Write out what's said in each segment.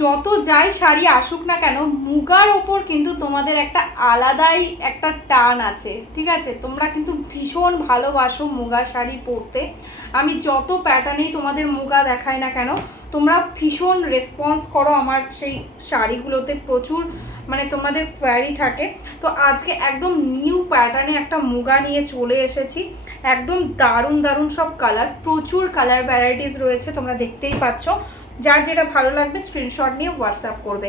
যত যাই শাড়ি আসুক না কেন, মুগার ওপর কিন্তু তোমাদের একটা আলাদাই একটা টান আছে, ঠিক আছে? তোমরা কিন্তু ভীষণ ভালোবাসো মুগা শাড়ি পরতে। আমি যত প্যাটার্নেই তোমাদের মুগা দেখাই না কেন, তোমরা ভীষণ রেসপন্স করো আমার সেই শাড়িগুলোতে, প্রচুর মানে তোমাদের কোয়ারি থাকে। তো আজকে একদম নিউ প্যাটার্নে একটা মুগা নিয়ে চলে এসেছি। একদম দারুণ দারুণ সব কালার, প্রচুর কালার ভ্যারাইটিস রয়েছে, তোমরা দেখতেই পাচ্ছ। যার যেটা ভালো লাগবে স্ক্রিনশট নিয়ে হোয়াটসঅ্যাপ করবে।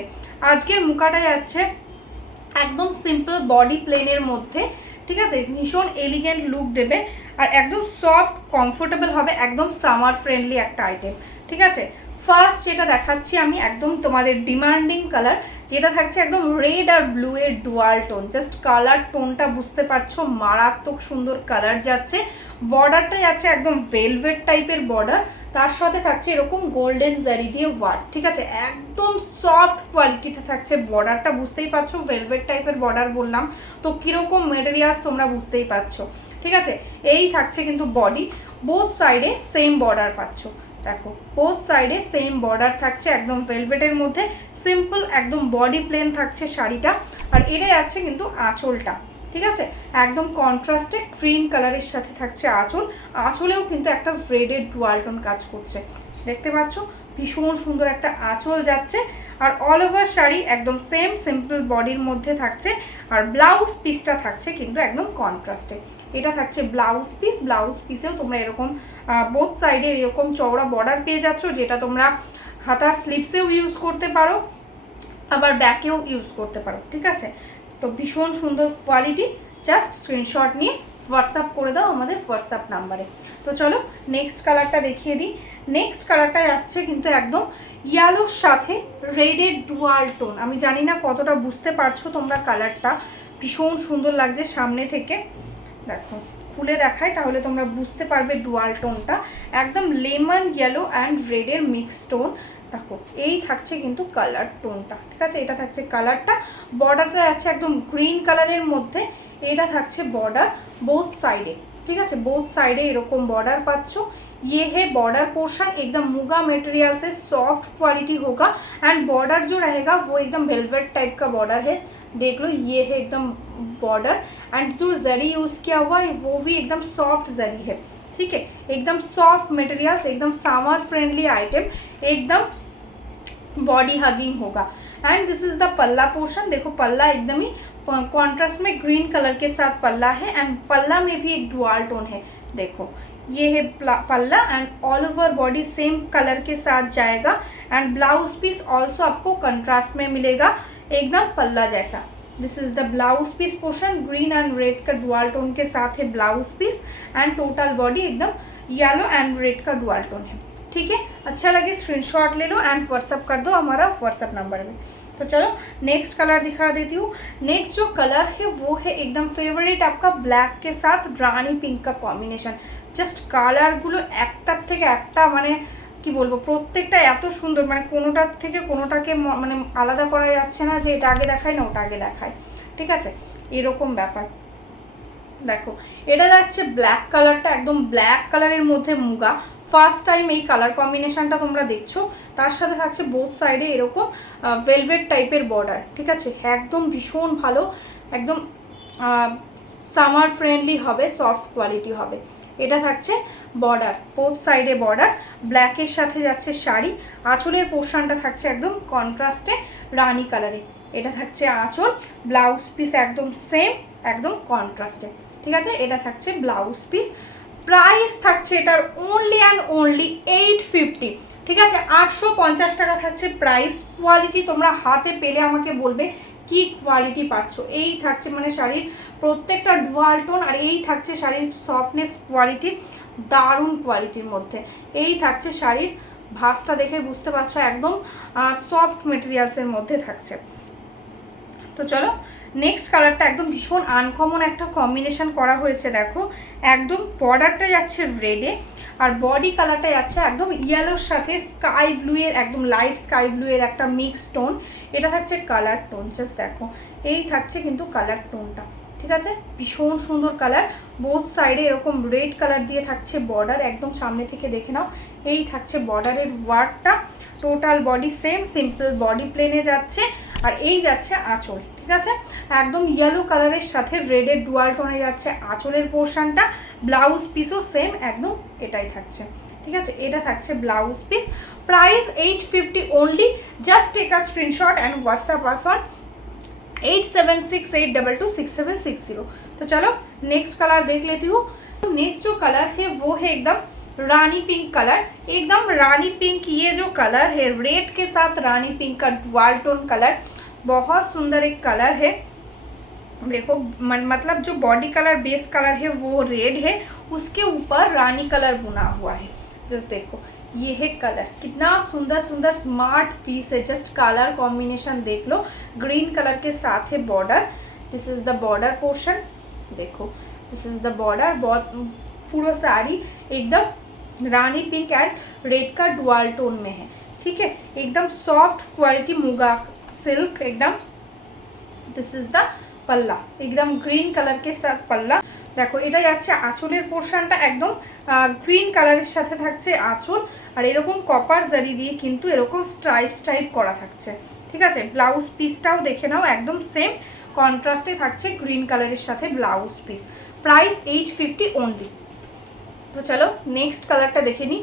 আজকের মুখাটা যাচ্ছে একদম সিম্পল বডি প্লেনের মধ্যে, ঠিক আছে? ভীষণ এলিগেন্ট লুক দেবে আর একদম সফট কমফোর্টেবল হবে, একদম সামার ফ্রেন্ডলি একটা আইটেম, ঠিক আছে? ফার্স্ট যেটা দেখাচ্ছি আমি একদম তোমাদের ডিমান্ডিং কালার, যেটা থাকছে একদম রেড আর ব্লু এর ডুয়াল টোন। জাস্ট কালার টোনটা বুঝতে পারছো, মারাত্মক সুন্দর কালার যাচ্ছে। বর্ডারটা যাচ্ছে একদম ভেলভেট টাইপের বর্ডার, তার সাথে থাকছে এরকম গোল্ডেন জারি দিয়ে ওয়ার্ক, ঠিক আছে? একদম সফট কোয়ালিটিতে থাকছে বর্ডারটা, বুঝতেই পারছো ভেলভেট টাইপের বর্ডার বললাম তো কিরকম মেটেরিয়ালস তোমরা বুঝতেই পারছো, ঠিক আছে? এই থাকছে কিন্তু বডি, বোথ সাইডে সেম বর্ডার পাচ্ছ। দেখো বোথ সাইডে সেম বর্ডার থাকছে, একদম ভেলভেটের মধ্যে সিম্পল একদম বডি প্লেন থাকছে শাড়িটা। আর এটাই আছে কিন্তু আঁচলটা, ঠিক আছে? একদম কন্ট্রাস্টে ক্রিম কালারের সাথে থাকছে আঁচল। আঁচলেও কিন্তু একটা রেডের ডুয়ালটন কাজ করছে, দেখতে পাচ্ছ? ভীষণ সুন্দর একটা আঁচল যাচ্ছে। আর অল ওভার শাড়ি একদম সেম সিম্পল বডির মধ্যে থাকছে। আর ব্লাউজ পিসটা থাকছে কিন্তু একদম কন্ট্রাস্টে। এটা থাকছে ব্লাউজ পিস, ব্লাউজ পিসেও তোমরা এরকম বোথ সাইডে এরকম চওড়া বর্ডার পেয়ে যাচ্ছ, যেটা তোমরা হাতার স্লিভসেও ইউজ করতে পারো, আবার ব্যাকেও ইউজ করতে পারো, ঠিক আছে? তো ভীষণ সুন্দর কোয়ালিটি, জাস্ট স্ক্রিনশট নিয়ে হোয়াটসঅ্যাপ করে দাও আমাদের হোয়াটসঅ্যাপ নাম্বারে। তো চলো নেক্সট কালারটা দেখিয়ে দিই। নেক্সট কালারটা যাচ্ছে কিন্তু একদম ইয়েলোর সাথে রেডের ডুয়াল টোন। আমি জানি না কতটা বুঝতে পারছো তোমরা কালারটা, ভীষণ সুন্দর লাগছে সামনে থেকে। দেখো খুলে দেখাই তাহলে তোমরা বুঝতে পারবে ডুয়াল টোনটা, একদম লেমন ইয়েলো অ্যান্ড রেডের মিক্স টোন। দেখো এই থাকছে কিন্তু কালার টোনটা, ঠিক আছে? এটা থাকছে কালারটা। বর্ডারটা আছে একদম গ্রিন কালারের মধ্যে, এটা থাকছে বর্ডার বোথ সাইডে, ঠিক আছে? বোথ साइडे এরকম बॉर्डर पाচ্ছো। ये है बॉर्डर पोर्शन, एकदम मुगा मटेरियल से सॉफ्ट क्वालिटी होगा एंड बॉर्डर जो रहेगा वो एकदम वेलवेट टाइप का बॉर्डर है, देख लो ये है एकदम बॉर्डर। एंड जो जरी यूज़ किया हुआ है वो भी एकदम सॉफ्ट जरी है, ठीक है? एकदम सॉफ्ट मटेरियल्स, एकदम समर फ्रेंडली आइटम, एकदम बॉडी हगिंग होगा। एंड दिस इज द पल्ला पोर्शन, देखो पल्ला एकदम ही कॉन्ट्रास्ट में ग्रीन कलर के साथ पल्ला है एंड पल्ला में भी एक डुअल टोन है। देखो ये है पल्ला and all over body same colour के साथ जाएगा एंड ब्लाउज पीस ऑल्सो आपको कंट्रास्ट में मिलेगा, एकदम पल्ला जैसा। This is the blouse piece portion, green and red का डुअल टोन के साथ है blouse piece and total body एकदम येलो एंड रेड का डुअल टोन है, ठीक है? अच्छा लगे स्क्रीनशॉट ले लो एंड व्हाट्सअप कर दो हमारा व्हाट्सअप नंबर में। तो चलो नेक्स्ट कलर दिखा देती हूँ। नेक्स्ट जो कलर है वो है एकदम फेवरेट आपका ब्लैक के साथ रानी पिंक का कॉम्बिनेशन। জাস্ট কালারগুলো একটার থেকে একটা মানে কি বলবো, প্রত্যেকটা এত সুন্দর, মানে কোনোটার থেকে কোনোটাকে মানে আলাদা করা যাচ্ছে না যে এটা আগে দেখায় না ওটা আগে দেখায়, ঠিক আছে? এরকম ব্যাপার। দেখো এটা যাচ্ছে ব্ল্যাক কালারটা, একদম ব্ল্যাক কালারের মধ্যে মুগা, ফার্স্ট টাইম এই কালার কম্বিনেশনটা তোমরা দেখছো। তার সাথে থাকছে বোথ সাইডে এরকম ভেলভেট টাইপের বর্ডার, ঠিক আছে? একদম ভীষণ ভালো, একদম সামার ফ্রেন্ডলি হবে, সফট কোয়ালিটি হবে। এটা থাকছে বর্ডার, বোথ সাইডে বর্ডার, ব্ল্যাকের সাথে যাচ্ছে শাড়ি। আঁচলের পোর্শনটা থাকছে একদম কন্ট্রাস্টে রানি কালারে। এটা থাকছে আঁচল, ব্লাউজ পিস একদম সেম, একদম কন্ট্রাস্টে, ঠিক আছে? এটা থাকছে ব্লাউজ পিস। প্রাইস থাকছে এটার অনলি অ্যান্ড অনলি 850, ঠিক আছে? 850 টাকা থাকছে প্রাইস। কোয়ালিটি তোমরা হাতে পেলে আমাকে বলবে কি কোয়ালিটি পাচ্ছ। এই থাকছে মানে শাড়ির প্রত্যেকটা ডুয়াল টোন, আর এই থাকছে শাড়ির সফটনেস কোয়ালিটি, দারুণ কোয়ালিটির মধ্যে। এই থাকছে শাড়ির ভাঁজটা, দেখে বুঝতে পারছো একদম সফট মেটেরিয়ালসের মধ্যে থাকছে। তো চলো নেক্সট কালারটা একদম ভীষণ আনকমন একটা কম্বিনেশন করা হয়েছে। দেখো একদম বর্ডারটা যাচ্ছে রেডে আর বডি কালারটা যাচ্ছে একদম ইয়েলোর সাথে স্কাই ব্লু এর, একদম লাইট স্কাই ব্লু এর একটা মিক্স টোন। এটা থাকছে কালার টোন, জাস্ট দেখো এই থাকছে কিন্তু কালার টোনটা, ঠিক ঠিক আছে, ভীষণ সুন্দর কালার। বোথ সাইডে এরকম রেড কালার দিয়ে থাকছে বর্ডার, একদম সামনে থেকে দেখে নাও। এই থাকছে বর্ডারের ওয়ার্কটা। Total body same simple body প্লেনে যাচ্ছে, আর এই যাচ্ছে আঁচল। ঠিক আছে, একদম ইয়েলো কালারের সাথে রেডের ডুয়াল টোনে যাচ্ছে আঁচলের পোর্শনটা। ব্লাউজ পিসও সেম একদম এটাই থাকছে। ঠিক আছে, এটা থাকছে blouse piece. Price 850 only. Just take a screenshot and WhatsApp us on 8768226760। तो चलो नेक्स्ट कलर देख लेती हूँ। नेक्स्ट जो कलर है वो है एकदम रानी पिंक कलर। एकदम रानी पिंक, ये जो कलर है रेड के साथ रानी पिंक का डुअल टोन कलर, बहुत सुंदर एक कलर है। देखो मतलब जो बॉडी कलर बेस कलर है वो रेड है, उसके ऊपर रानी कलर बुना हुआ है। जस्ट देखो ये है कलर, कितना सुंदर सुंदर स्मार्ट पीस है। जस्ट कलर कॉम्बिनेशन देख लो, ग्रीन कलर के साथ है border. This is the border portion, देखो दिस इज़ द बॉर्डर। बहुत पूरा साड़ी एकदम रानी पिंक एंड रेड का डुअल टोन में है। ठीक है, एकदम सॉफ्ट क्वालिटी मुगा सिल्क एकदम। दिस इज़ द पल्ला, एकदम ग्रीन कलर के साथ पल्ला। देखो এটা যাচ্ছে আঁচলের পোর্শনটা, একদম গ্রিন কালারের সাথে থাকছে আঁচল, আর এরকম কপার জারি দিয়ে কিন্তু এরকম স্ট্রাইপ করা থাকছে। ঠিক আছে, ব্লাউজ পিসটাও দেখে নাও, একদম সেম কন্ট্রাস্টে থাকছে গ্রিন কালারের সাথে ব্লাউজ পিস। Price 850 only. তো চলো নেক্সট কালারটা দেখে নিই।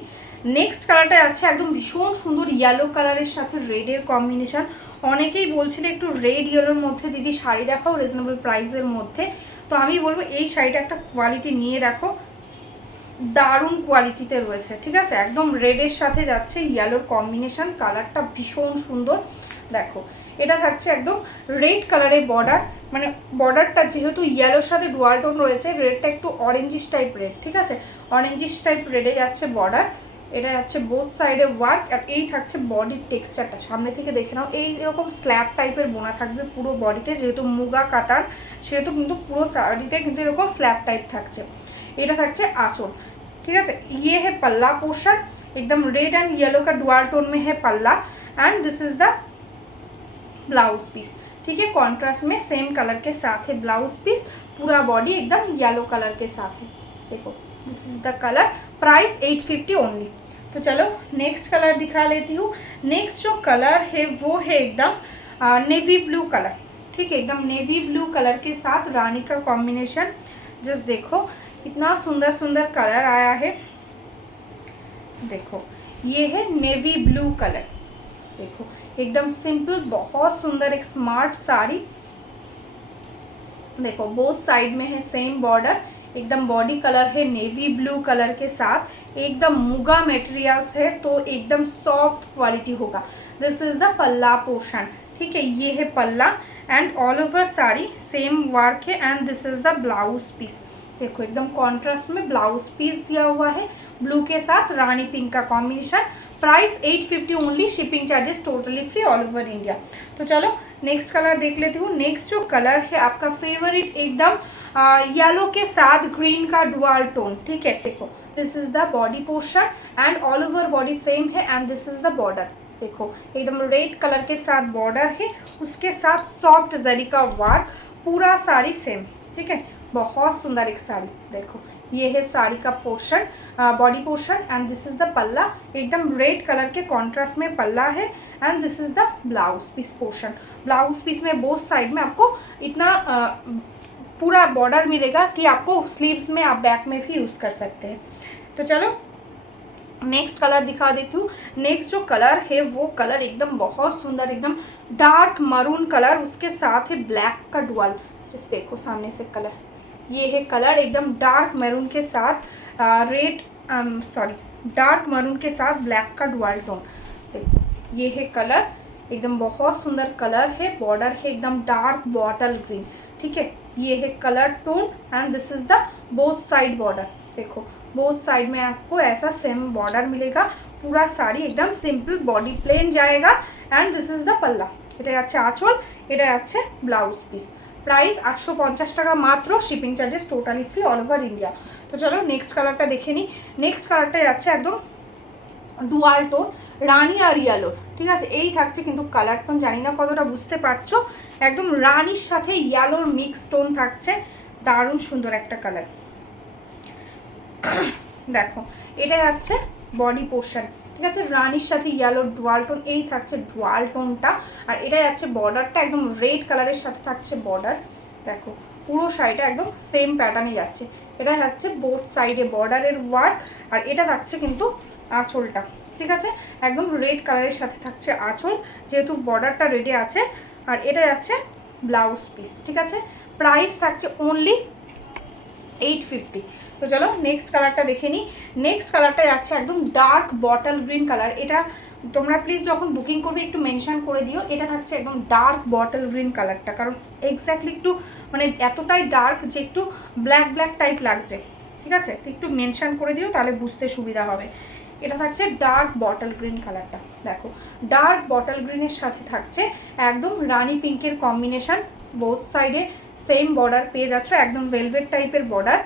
নেক্সট কালারটা আছে একদম ভীষণ সুন্দর ইয়েলো কালারের সাথে রেডের কম্বিনেশন। অনেকেই বলছিল একটু রেড ইয়েলোর মধ্যে দিদি শাড়ি দেখাও রিজনেবল প্রাইসের মধ্যে, তো আমি বলবো এই শাড়িটা একটা কোয়ালিটি নিয়ে দেখো, দারুণ কোয়ালিটিতে রয়েছে। ঠিক আছে, একদম রেডের সাথে যাচ্ছে ইয়েলোর কম্বিনেশন, কালারটা ভীষণ সুন্দর। দেখো এটা থাকছে একদম রেড কালারের বর্ডার, মানে বর্ডারটা যেহেতু ইয়েলোর সাথে ডুয়াল টোন রয়েছে, রেডটা একটু অরেঞ্জিশ টাইপ রেড। ঠিক আছে, অরেঞ্জিশ টাইপ রেডে যাচ্ছে বর্ডার। এটা যাচ্ছে বোথ সাইডে ওয়ার্ক, আর এই থাকছে বডির টেক্সচারটা, সামনে থেকে দেখে নাও। এই এরকম স্ল্যাব টাইপের বোনা থাকবে পুরো বডিতে, যেহেতু মুগা কাতান সেহেতু কিন্তু পুরো শাড়িতে কিন্তু এরকম স্ল্যাব টাইপ থাকছে। এটা থাকছে आंचल। ठीक है, ये है पल्ला पोर्शन, एकदम रेड एंड येलो का डुअल टोन में है पल्ला, and this is the blouse piece. ठीक है, कॉन्ट्रास्ट में सेम कलर के साथ है ब्लाउज पीस, पूरा बॉडी एकदम येलो कलर के साथ है। देखो this is the colour. Price 850 only. तो चलो नेक्स्ट कलर दिखा लेती हूँ। नेक्स्ट जो कलर है वो है एकदम नेवी ब्लू कलर। ठीक है, एकदम नेवी ब्लू कलर के साथ रानी का कॉम्बिनेशन। जस्ट देखो इतना सुंदर सुंदर कलर आया है। देखो ये है नेवी ब्लू कलर। देखो एकदम सिंपल, बहुत सुंदर एक स्मार्ट साड़ी। देखो बोथ साइड में है सेम बॉर्डर, एकदम बॉडी कलर है नेवी ब्लू कलर के साथ, एकदम मुगा मटेरियल्स है तो एकदम सॉफ्ट क्वालिटी होगा। दिस इज द पल्ला पोर्शन। ठीक है, ये है पल्ला and all over sari same work है, and this is the blouse piece. देखो एकदम कॉन्ट्रास्ट में ब्लाउज पीस दिया हुआ है, ब्लू के साथ रानी पिंक का combination. Price 850 only, shipping charges totally free all over India. तो चलो नेक्स्ट कलर देख लेती हूँ। नेक्स्ट जो कलर है आपका फेवरेट, एकदम येलो के साथ ग्रीन का डुअल टोन। ठीक है, देखो this is the body portion and all over body same है, and this is the border. देखो एकदम रेड कलर के साथ बॉर्डर है, उसके साथ सॉफ्ट जरी का वर्क, पूरा साड़ी सेम। ठीक है, बहुत सुंदर एक साड़ी। देखो ये है साड़ी का portion, body portion, and this is the पल्ला, एकदम रेड कलर के कॉन्ट्रास्ट में पल्ला है, and this is the blouse piece portion. Blouse piece में बोथ साइड में आपको इतना पूरा बॉर्डर मिलेगा कि आपको स्लीव्स में आप बैक में भी यूज़ कर सकते हैं। तो चलो नेक्स्ट कलर दिखा देती हूँ। नेक्स्ट जो कलर है वो कलर एकदम बहुत सुंदर, एकदम डार्क मरून कलर, उसके साथ है ब्लैक का डुअल। जिस देखो सामने से कलर, ये है कलर एकदम डार्क मैरून के साथ डार्क मरून के साथ ब्लैक का डुअल टोन। देखो ये है कलर, एकदम बहुत सुंदर कलर है, बॉर्डर है एकदम डार्क बॉटल ग्रीन। ठीक है, ये है colour tone, and this is the both side border. देखो बोथ साइड में आपको ऐसा सेम बॉर्डर मिलेगा, पूरा साड़ी एकदम सिंपल बॉडी प्लेन जाएगा, एंड दिस इज द पल्ला। এটা যাচ্ছে আঁচল, এটা যাচ্ছে ব্লাউজ পিস। प्राइस 850 টাকা মাত্র, shipping charges totally free all over India. তো চলো নেক্সট কালারটা দেখে নিই। নেক্সট কালারটা যাচ্ছে একদম ডুয়াল টোন, রানি আর ইয়েলো। ঠিক আছে, এই থাকছে কিন্তু কালার টোন, জানি না কতটা বুঝতে পারছো, একদম রানির সাথে ইয়েলোর মিক্স টোন থাকছে, দারুণ সুন্দর একটা কালার। দেখো এটা যাচ্ছে বডি পোর্শন, ঠিক আছে, রানির সাথে ইয়েলোর ডুয়াল টোন, এই থাকছে ডুয়াল টোনটা। আর এটা যাচ্ছে বর্ডারটা একদম রেড কালারের সাথে থাকছে বর্ডার। দেখো পুরো শাড়িটা একদম সেম প্যাটার্নে যাচ্ছে, এটা যাচ্ছে বোথ সাইডে বর্ডারের ওয়ার্ক। আর এটা থাকছে কিন্তু আঁচলটা, ঠিক আছে, একদম রেড কালারের সাথে থাকছে আঁচল, যেহেতু বর্ডারটা রেডে আছে। আর এটা যাচ্ছে ব্লাউজ পিস, ঠিক আছে, প্রাইস থাকছে অনলি 850। তো চলো নেক্সট কালারটা দেখে নিই। নেক্সট কালারটা যাচ্ছে একদম ডার্ক বটল গ্রিন কালার। এটা তোমরা প্লিজ যখন বুকিং করবে একটু মেনশন করে দিও, এটা থাকছে একদম ডার্ক বটল গ্রিন কালারটা, কারণ এক্স্যাক্টলি একটু মানে এতটাই ডার্ক যে একটু ব্ল্যাক ব্ল্যাক টাইপ লাগছে, ঠিক আছে, তো একটু মেনশন করে দিও তাহলে বুঝতে সুবিধা হবে। এটা থাকছে ডার্ক বটল গ্রিন কালারটা। দেখো ডার্ক বটল গ্রিনের সাথে থাকছে একদম রানি পিঙ্কের কম্বিনেশন, বোথ সাইডে सेम बॉर्डर पे जाच्छो, एकदम वेलवेट टाइपर बॉर्डर,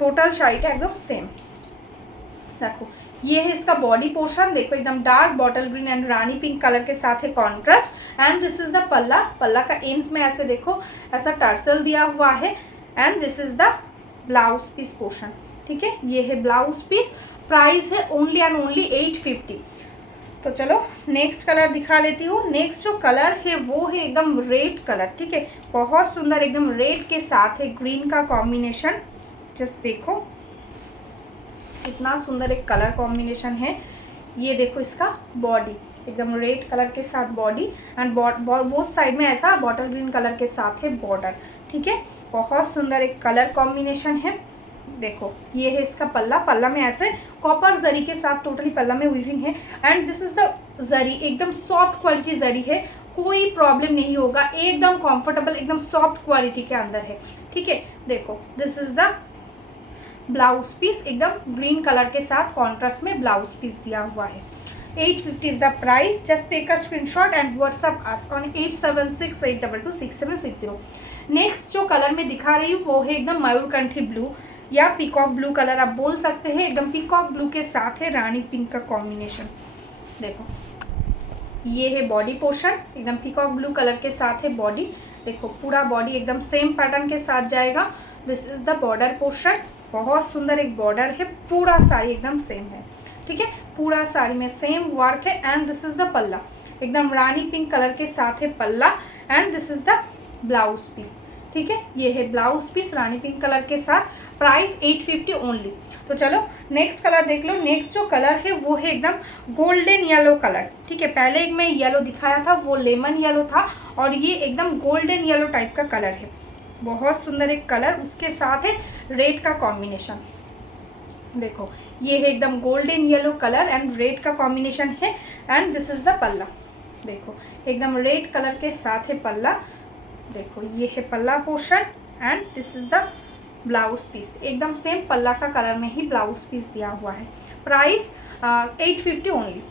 टोटल शाड़ीटा एकदम सेम। देखो ये है इसका बॉडी पोर्शन, देखो एकदम dark bottle green and Rani pink colour के साथ है contrast. And this is the पल्ला, पल्ला का एंड्स में ऐसे देखो ऐसा टर्सल दिया हुआ है। And this is the blouse piece portion, ठीक है, ये है ब्लाउज पीस, प्राइस है ओनली एंड ओनली 850। तो चलो नेक्स्ट कलर दिखा लेती हूँ। नेक्स्ट जो कलर है वो है एकदम रेड कलर, ठीक है, बहुत सुंदर एकदम रेड के साथ है ग्रीन का कॉम्बिनेशन। जस्ट देखो कितना सुंदर एक कलर कॉम्बिनेशन है। ये देखो इसका बॉडी एकदम रेड कलर के साथ बॉडी, एंड बोथ साइड में ऐसा बॉटल ग्रीन कलर के साथ है बॉर्डर, ठीक है, बहुत सुंदर एक कलर कॉम्बिनेशन है। देखो ये है इसका पल्ला, पल्ला में ऐसे कॉपर जरी के साथ टोटली पल्ला में वीविंग है। एंड दिस इज द जरी, एकदम सॉफ्ट क्वालिटी जरी है, कोई प्रॉब्लम नहीं होगा, एकदम कंफर्टेबल एकदम सॉफ्ट क्वालिटी के अंदर है, ठीक है। देखो this is the blouse piece, एकदम ग्रीन कलर के साथ कॉन्ट्रास्ट में ब्लाउज पीस दिया हुआ है। 850 is the price. Just take a screenshot and WhatsApp us on 8768226760। Next जो कलर में दिखा रही हूँ वो है एकदम मयूरकंठी ब्लू या पीकॉक ब्लू कलर आप बोल सकते हैं, एकदम पीकॉक ब्लू के साथ है रानी पिंक का कॉम्बिनेशन। देखो ये है बॉडी पोर्शन, एकदम पीकॉक ब्लू कलर के साथ है बॉडी। देखो पूरा बॉडी एकदम सेम पैटर्न के साथ जाएगा। This is the border portion, बहुत सुंदर एक बॉर्डर है, पूरा साड़ी एकदम सेम है, ठीक है, पूरा साड़ी में सेम वर्क है। एंड दिस इज द पल्ला, एकदम रानी पिंक कलर के साथ है पल्ला। And this is the blouse piece, ठीक है, ये है ब्लाउज पीस रानी पिंक कलर के साथ, प्राइस 850 ओनली। तो चलो नेक्स्ट कलर देख लो। नेक्स्ट जो कलर है वो है एकदम गोल्डन येलो कलर, ठीक है, पहले एक मैं येलो दिखाया था वो लेमन येलो था, और ये एकदम गोल्डन येलो टाइप का कलर है, बहुत सुंदर एक कलर, उसके साथ है रेड का कॉम्बिनेशन। देखो ये है एकदम golden yellow colour and red का कॉम्बिनेशन है। एंड दिस इज द पल्ला, देखो एकदम रेड कलर के साथ है पल्ला। देखो ये है पल्ला portion and this is the blouse piece, एकदम सेम पल्ला का कलर में ही ब्लाउज पीस दिया हुआ है, प्राइस 850 ओनली।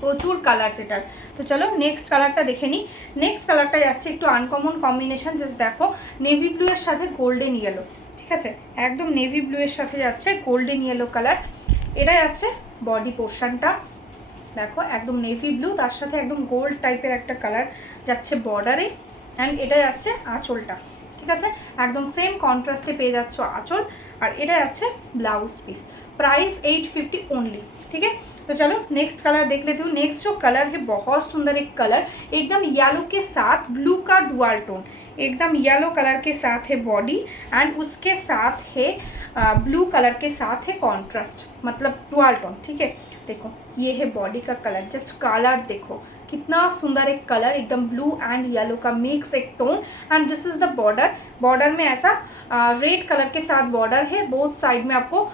প্রচুর কালার সেটার। তো চলো নেক্সট কালারটা দেখে নিই। নেক্সট কালারটা যাচ্ছে একটু আনকমন কম্বিনেশন, জাস্ট দেখো নেভি ব্লু এর সাথে গোল্ডেন ইয়েলো, ঠিক আছে, একদম নেভি ব্লু এর সাথে যাচ্ছে গোল্ডেন ইয়েলো কালার। এটা যাচ্ছে বডি পোর্শনটা, দেখো একদম নেভি ব্লু তার সাথে একদম গোল্ড টাইপের একটা কালার যাচ্ছে বর্ডারে। অ্যান্ড এটা যাচ্ছে আঁচলটা, ঠিক আছে, একদম সেম কন্ট্রাস্টে পেয়ে যাচ্ছ আঁচল। আর এটা যাচ্ছে ব্লাউজ পিস, प्राइस 850 ओनली, ठीक है। तो चलो नेक्स्ट कलर देख लेती हूँ। नेक्स्ट जो कलर है बहुत सुंदर एक कलर, एकदम येलो के साथ ब्लू का डुअल टोन, एकदम येलो कलर के साथ है बॉडी एंड उसके साथ है ब्लू कलर के साथ है कॉन्ट्रास्ट, मतलब डुअल टोन, ठीक है। देखो ये है बॉडी का कलर, जस्ट कलर देखो कितना सुंदर एक कलर, एकदम ब्लू एंड येलो का मिक्स एक tone. And this is the border, border में ऐसा रेड कलर के साथ बॉर्डर है, बोथ साइड में आपको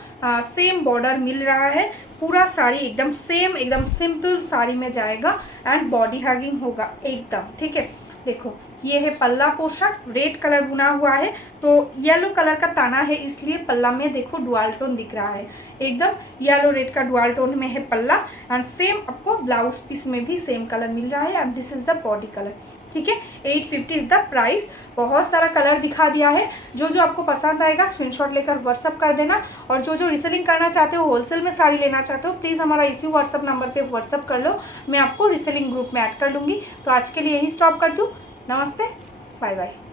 सेम बॉर्डर मिल रहा है। पूरा साड़ी एकदम सेम एकदम सिंपल साड़ी में जाएगा एंड बॉडी हगिंग होगा एकदम, ठीक है। देखो ये है पल्ला पोर्शन, रेड कलर बुना हुआ है तो येलो कलर का ताना है, इसलिए पल्ला में देखो डुअल टोन दिख रहा है, एकदम येलो रेड का डुअल टोन में है पल्ला। एंड सेम आपको ब्लाउज पीस में भी सेम कलर मिल रहा है। And this is the body colour, ठीक है। 850 इज द प्राइस। बहुत सारा कलर दिखा दिया है। जो जो आपको पसंद आएगा स्क्रीनशॉट लेकर व्हाट्सअप कर देना। और जो जो रीसेलिंग करना चाहते हो, होलसेल में साड़ी लेना चाहते हो, प्लीज़ हमारा इसी व्हाट्सअप नंबर पे व्हाट्सअप कर लो, मैं आपको रीसेलिंग ग्रुप में ऐड कर लूँगी। तो आज के लिए यही स्टॉप कर दूँ। नमस्ते, बाय बाय।